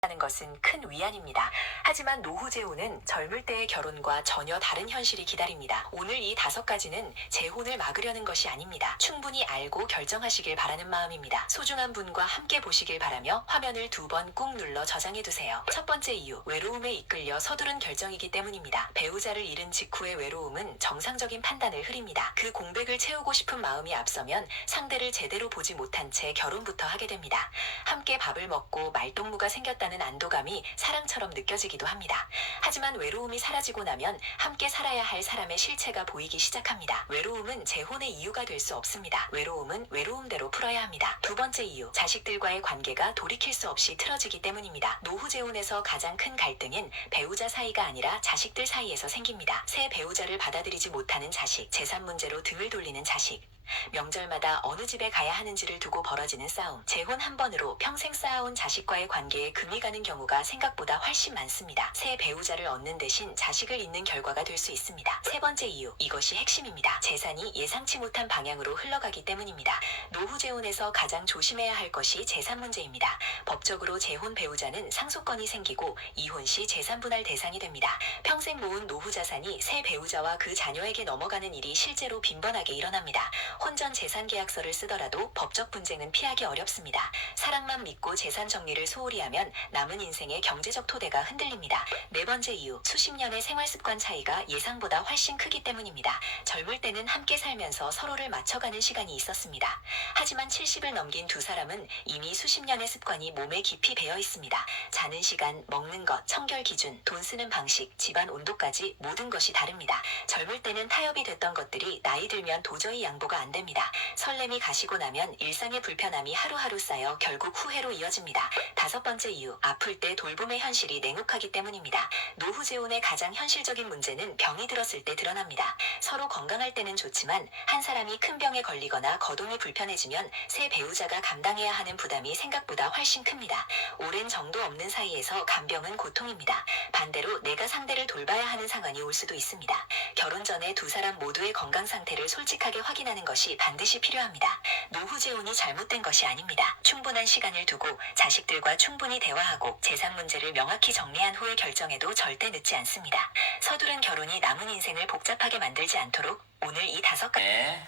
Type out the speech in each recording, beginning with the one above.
하는 것은 큰 위안입니다. 하지만 노후 재혼은 젊을 때의 결혼과 전혀 다른 현실이 기다립니다. 오늘 이 5가지는 재혼을 막으려는 것이 아닙니다. 충분히 알고 결정하시길 바라는 마음입니다. 소중한 분과 함께 보시길 바라며 화면을 2번 꾹 눌러 저장해 두세요. 첫 번째 이유, 외로움에 이끌려 서두른 결정이기 때문입니다. 배우자를 잃은 직후의 외로움은 정상적인 판단을 흐립니다. 그 공백을 채우고 싶은 마음이 앞서면 상대를 제대로 보지 못한 채 결혼부터 하게 됩니다. 함께 밥을 먹고 말동무가 생겼다는 안도감이 사랑처럼 느껴지기도 합니다. 하지만 외로움이 사라지고 나면 함께 살아야 할 사람의 실체가 보이기 시작합니다. 외로움은 재혼의 이유가 될 수 없습니다. 외로움은 외로움대로 풀어야 합니다. 두 번째 이유, 자식들과의 관계가 돌이킬 수 없이 틀어지기 때문입니다. 노후 재혼에서 가장 큰 갈등은 배우자 사이가 아니라 자식들 사이에서 생깁니다. 새 배우자를 받아들이지 못하는 자식, 재산 문제로 등을 돌리는 자식, 명절마다 어느 집에 가야 하는지를 두고 벌어지는 싸움, 재혼 한 번으로 평생 쌓아온 자식과의 관계에 금이 가는 경우가 생각보다 훨씬 많습니다. 새 배우자를 얻는 대신 자식을 잃는 결과가 될 수 있습니다. 세 번째 이유, 이것이 핵심입니다. 재산이 예상치 못한 방향으로 흘러가기 때문입니다. 노후 재혼에서 가장 조심해야 할 것이 재산 문제입니다. 법적으로 재혼 배우자는 상속권이 생기고 이혼 시 재산 분할 대상이 됩니다. 평생 모은 노후 자산이 새 배우자와 그 자녀에게 넘어가는 일이 실제로 빈번하게 일어납니다. 혼전 재산 계약서를 쓰더라도 법적 분쟁은 피하기 어렵습니다. 사랑만 믿고 재산 정리를 소홀히 하면 남은 인생의 경제적 토대가 흔들립니다. 네 번째 이유, 수십 년의 생활 습관 차이가 예상보다 훨씬 크기 때문입니다. 젊을 때는 함께 살면서 서로를 맞춰가는 시간이 있었습니다. 하지만 70을 넘긴 두 사람은 이미 수십 년의 습관이 몸에 깊이 배어 있습니다. 자는 시간, 먹는 것, 청결 기준, 돈 쓰는 방식, 집안 온도까지 모든 것이 다릅니다. 젊을 때는 타협이 됐던 것들이 나이 들면 도저히 양보가 안 됩니다. 설렘이 가시고 나면 일상의 불편함이 하루하루 쌓여 결국 후회로 이어집니다. 다섯 번째 이유, 아플 때 돌봄의 현실이 냉혹하기 때문입니다. 노후 재혼의 가장 현실적인 문제는 병이 들었을 때 드러납니다. 서로 건강할 때는 좋지만 한 사람이 큰 병에 걸리거나 거동이 불편해지면 새 배우자가 감당해야 하는 부담이 생각보다 훨씬 큽니다. 오랜 정도 없는 사이에서 간병은 고통입니다. 반대로 내가 상대를 돌봐야 하는 상황이 올 수도 있습니다. 결혼 전에 두 사람 모두의 건강 상태를 솔직하게 확인하는 것이 반드시 필요합니다. 노후 재혼이 잘못된 것이 아닙니다. 충분한 시간을 두고 자식들과 충분히 대화하고 재산 문제를 명확히 정리한 후에 결정해도 절대 늦지 않습니다. 서두른 결혼이 남은 인생을 복잡하게 만들지 않도록 오늘 이 5가지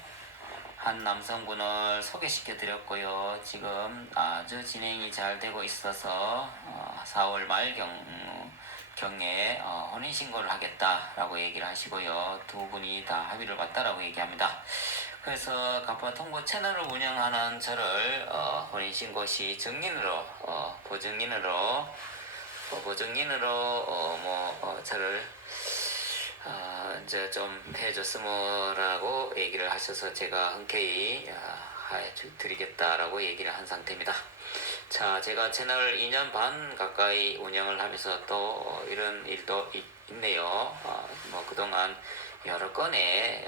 한 남성분을 소개시켜 드렸고요. 지금 아주 진행이 잘 되고 있어서 4월 말 경에 혼인신고를 하겠다라고 얘기를 하시고요. 두 분이 다 합의를 봤다라고 얘기합니다. 그래서 간판 통보 채널을 운영하는 저를 혼인신고 시 증인으로 저를 이제 좀 해줬으라고 얘기를 하셔서 제가 흔쾌히 해드리겠다라고 얘기를 한 상태입니다. 자, 제가 채널 2년 반 가까이 운영을 하면서 또 이런 일도 있네요. 그동안 여러 건의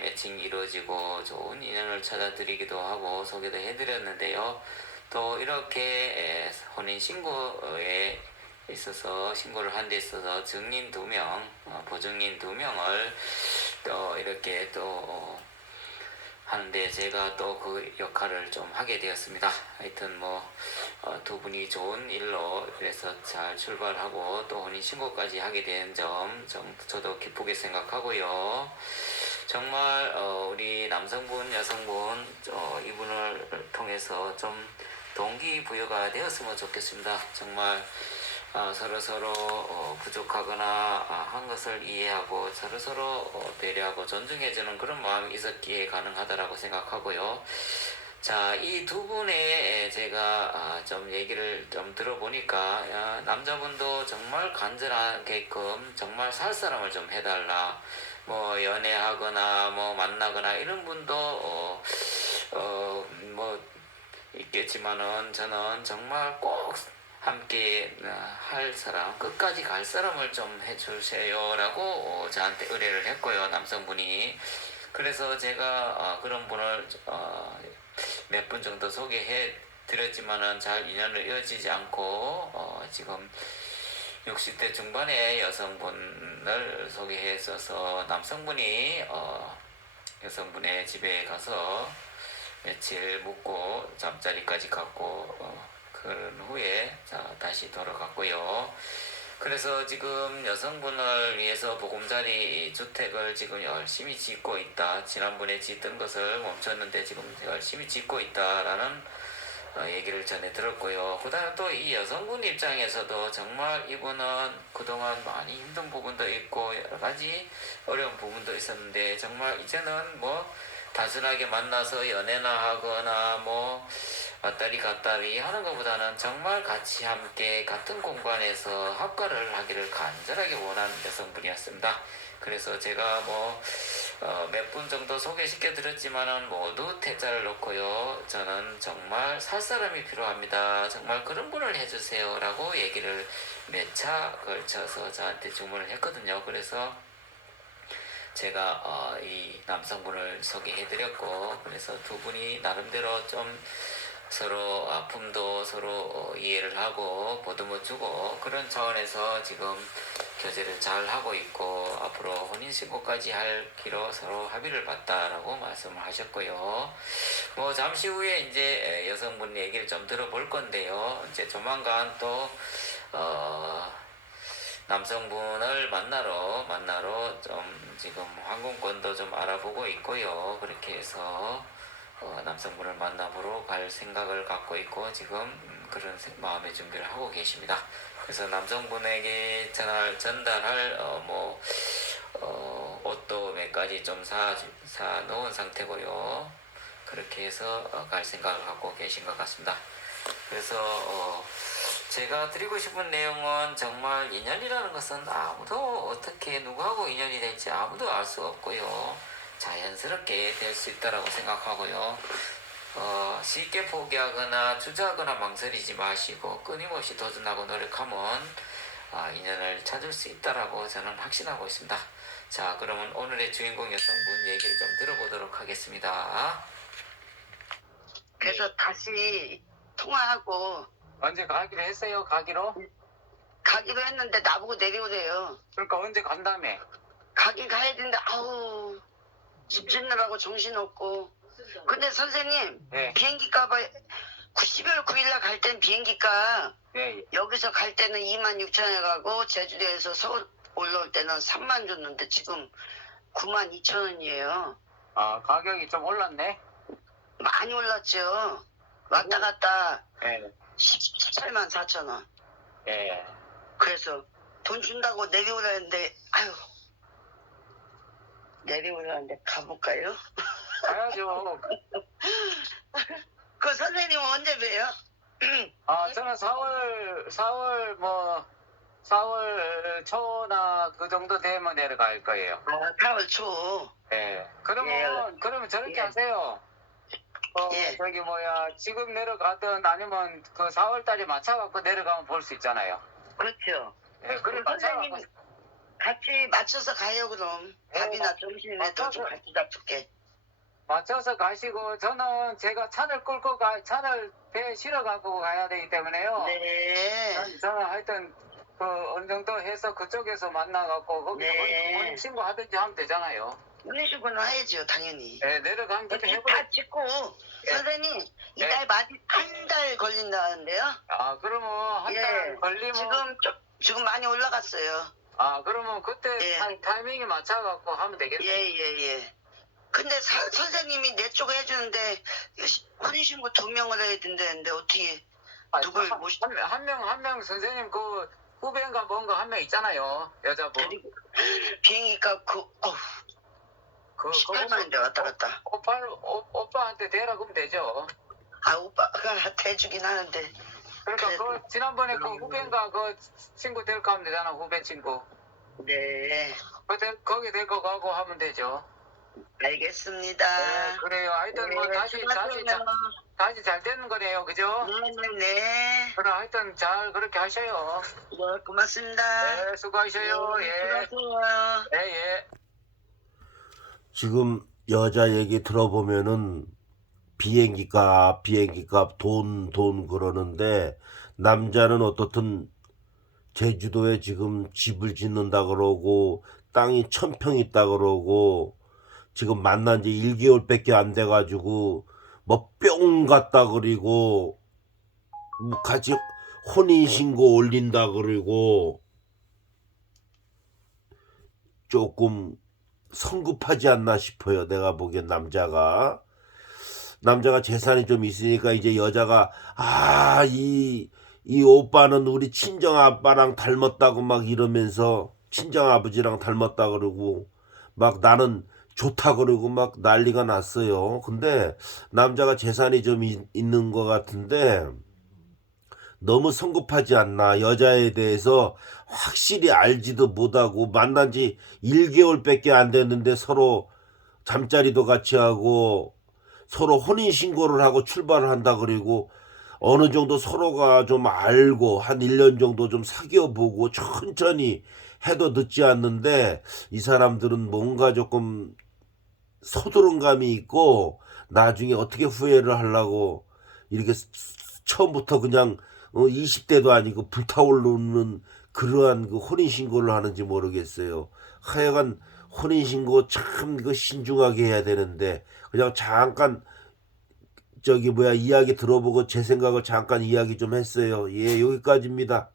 매칭이 이루어지고 좋은 인연을 찾아드리기도 하고 소개도 해드렸는데요. 또 이렇게 혼인신고에 있어서 신고를 한 데 있어서 증인 2명, 보증인 2명을 또 이렇게 또 하는데 제가 또 그 역할을 좀 하게 되었습니다. 하여튼 두 분이 좋은 일로 그래서 잘 출발하고 또 혼인신고까지 하게 된 점 저도 기쁘게 생각하고요. 정말 우리 남성분, 여성분 이분을 통해서 좀 동기부여가 되었으면 좋겠습니다. 정말 서로 부족하거나 한 것을 이해하고 서로 배려하고 존중해주는 그런 마음이 있었기에 가능하다라고 생각하고요. 자, 이 두 분의 제가 좀 얘기를 좀 들어보니까 남자분도 정말 간절하게끔 정말 살 사람을 좀 해달라, 연애하거나 만나거나 이런 분도 있겠지만은 저는 정말 꼭 함께 할 사람, 끝까지 갈 사람을 좀 해주세요 라고 저한테 의뢰를 했고요, 남성분이. 그래서 제가 그런 분을 몇 분 정도 소개해 드렸지만은 잘 인연을 이어지지 않고 지금 60대 중반의 여성분을 소개해줘서 남성분이 여성분의 집에 가서 며칠 묵고 잠자리까지 갔고 그런 후에 다시 돌아갔고요. 그래서 지금 여성분을 위해서 보금자리 주택을 지금 열심히 짓고 있다. 지난번에 짓던 것을 멈췄는데 지금 열심히 짓고 있다라는 얘기를 전해 들었고요. 그다음에 또 이 여성분 입장에서도 정말 이분은 그동안 많이 힘든 부분도 있고 여러 가지 어려운 부분도 있었는데 정말 이제는 뭐 단순하게 만나서 연애나 하거나 뭐 왔다리 갔다리 하는 것보다는 정말 같이 함께 같은 공간에서 합가를 하기를 간절하게 원하는 여성분이었습니다. 그래서 제가 뭐 몇 분 정도 소개시켜 드렸지만은 모두 태자를 놓고요. 저는 정말 살 사람이 필요합니다. 정말 그런 분을 해주세요 라고 얘기를 몇 차 걸쳐서 저한테 주문을 했거든요. 그래서 제가 이 남성분을 소개해드렸고, 그래서 두 분이 나름대로 좀 서로 아픔도 서로 이해를 하고 보듬어주고 그런 차원에서 지금 교제를 잘 하고 있고 앞으로 혼인신고까지 하기로 서로 합의를 봤다라고 말씀을 하셨고요. 뭐 잠시 후에 이제 여성분 얘기를 좀 들어볼 건데요. 이제 조만간 또 남성분을 만나러 좀 지금 항공권도 좀 알아보고 있고요. 그렇게 해서 남성분을 만나보러 갈 생각을 갖고 있고 지금 그런 마음의 준비를 하고 계십니다. 그래서 남성분에게 전달할 옷도 몇 가지 좀 사 놓은 상태고요. 그렇게 해서 갈 생각을 갖고 계신 것 같습니다. 그래서 제가 드리고 싶은 내용은 정말 인연이라는 것은 아무도 어떻게 누구하고 인연이 될지 아무도 알 수 없고요. 자연스럽게 될 수 있다라고 생각하고요. 쉽게 포기하거나 주저하거나 망설이지 마시고 끊임없이 도전하고 노력하면 인연을 찾을 수 있다라고 저는 확신하고 있습니다. 자, 그러면 오늘의 주인공 여성분 얘기를 좀 들어보도록 하겠습니다. 그래서 다시 통화하고 언제 가기로 했어요? 가기로? 가기로 했는데 나보고 내려오래요. 그러니까 언제 간다며? 가긴 가야 되는데 아우 집 짓느라고 정신없고. 근데 선생님 네. 비행기 값을 12월 9일날 갈 땐 비행기 값 네. 여기서 갈 때는 26,000원에 가고 제주도에서 서울 올라올 때는 3만 줬는데 지금 92,000원이에요. 가격이 좀 올랐네? 많이 올랐죠. 왔다 갔다 네. 18만 4천원. 네. 그래서 돈 준다고 내려오라는데 아유 내려오라는데 가볼까요? 가야죠. 그 선생님은 언제 봬요? 저는 4월 초나 그 정도 되면 내려갈 거예요. 4월 초. 네. 그러면 저렇게 예. 하세요. 예. 지금 내려가든 아니면 그 4월 달에 맞춰갖고 내려가면 볼 수 있잖아요. 그렇죠. 네. 그럼 선생님 맞춰갖고. 같이 맞춰서 가요 그럼. 네, 밥이나 점심이라도 좀 같이 잡을게. 맞춰서 가시고 저는 제가 차를 배 실어 갖고 가야 되기 때문에요. 네. 저는 하여튼 어느 정도 해서 그쪽에서 만나 갖고 거기서 네. 혼인 신고 하든지 하면 되잖아요. 혼인신고는 해야죠 당연히. 네, 내려간 김에 집 해보려. 다 짓고 선생님 이달 말이 한 달 걸린다는데요? 그러면 한 달 예. 걸리면 지금 많이 올라갔어요. 그러면 그때 예. 타이밍에 맞춰 갖고 하면 되겠네. 예. 근데 선생님이 내 쪽을 해주는데 혼인신고 2명을 해야 된다는데 어떻게 누굴 모시? 한 명 선생님 그 후배인가 뭔가 한 명 있잖아요, 여자분. 비행기값 그 18만인데 왔다 갔다. 오빠한테 대라 그러면 되죠. 오빠가 대주긴 하는데. 그러니까 그래도- 지난번에 그 후배인가 그 친구 데리고 가면 되잖아, 후배 친구. 네. 거기 데리고 가고 하면 되죠. 알겠습니다. 네, 그래요. 하여튼 뭐 네, 다시 잘 되는 거네요, 그죠? 네네네. 그럼 하여튼 잘 그렇게 하셔요. 네, 고맙습니다. 네, 수고하셔요. 네, 예. 수고하세요. 예. 지금 여자 얘기 들어보면은 비행기값 돈 그러는데 남자는 어떻든 제주도에 지금 집을 짓는다 그러고 땅이 1,000평 있다 그러고 지금 만난 지 1개월밖에 안 돼가지고 뭐 뿅 갔다 그리고 뭐 같이 혼인신고 올린다 그러고 조금 성급하지 않나 싶어요. 내가 보기엔 남자가 재산이 좀 있으니까 이제 여자가 이 오빠는 우리 친정 아빠랑 닮았다고 막 이러면서 친정 아버지랑 닮았다 그러고 막 나는 좋다 그러고 막 난리가 났어요. 근데 남자가 재산이 좀 있는 것 같은데 너무 성급하지 않나. 여자에 대해서 확실히 알지도 못하고 만난 지 1개월밖에 안 됐는데 서로 잠자리도 같이 하고 서로 혼인신고를 하고 출발을 한다 그리고 어느 정도 서로가 좀 알고 한 1년 정도 좀 사귀어보고 천천히 해도 늦지 않는데 이 사람들은 뭔가 조금 서두른감이 있고 나중에 어떻게 후회를 하려고 이렇게 처음부터 그냥 20대도 아니고 불타오르는 그러한 그 혼인신고를 하는지 모르겠어요. 하여간 혼인신고 참 그 신중하게 해야 되는데 그냥 잠깐 이야기 들어보고 제 생각을 잠깐 이야기 좀 했어요. 예, 여기까지입니다.